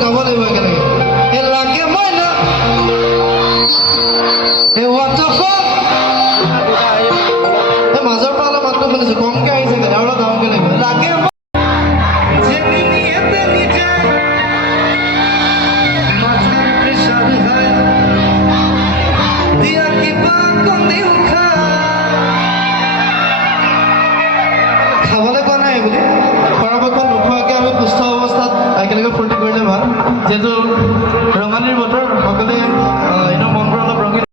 গাব লাগিব একেলগে এ লাগে মই না এ ৱাটাৰফল এ মাজৰ পৰা অলপ মাতটো শুনিছো কমকে আহিছে আৰু অলপ ডাঙৰকে লাগিব লাগে খাবলৈ পোৱা নাই বুলি পৰাপক্ষত নোখোৱাকৈ আমি সুস্থ অৱস্থাত একেলগে ফূৰ্তি কৰিলে ভাল যিহেতু ৰঙালীৰ বতৰ সকলোৱে এনেও মনবোৰ অলপ ৰঙীন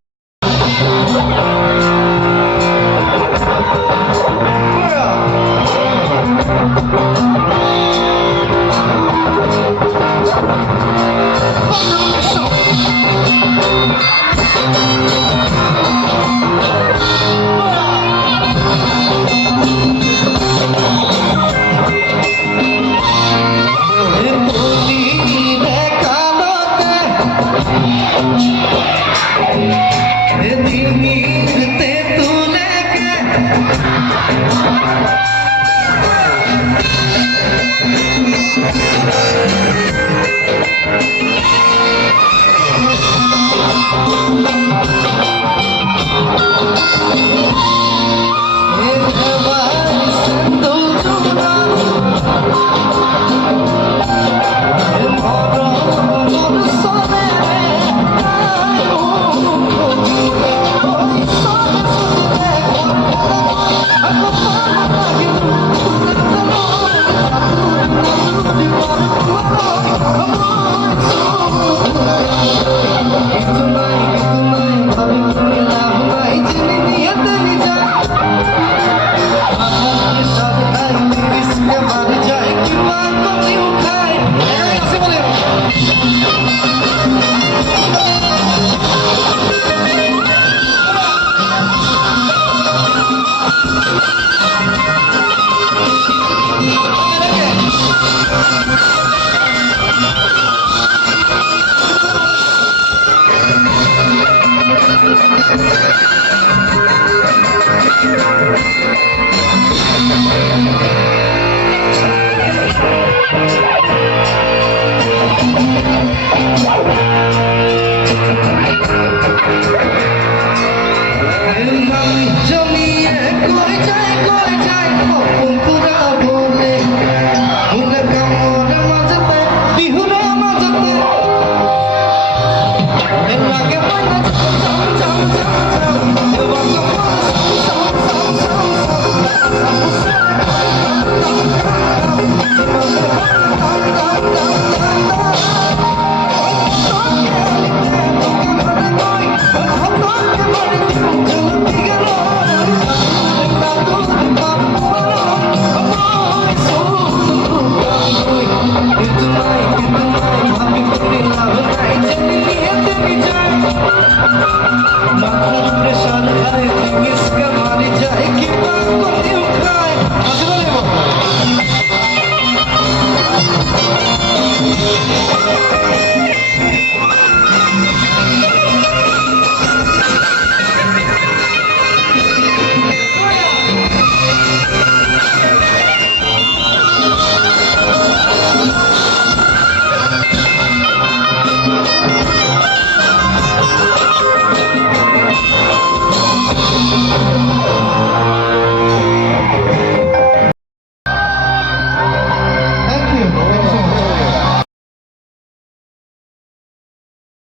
জমিয়ে করে যায়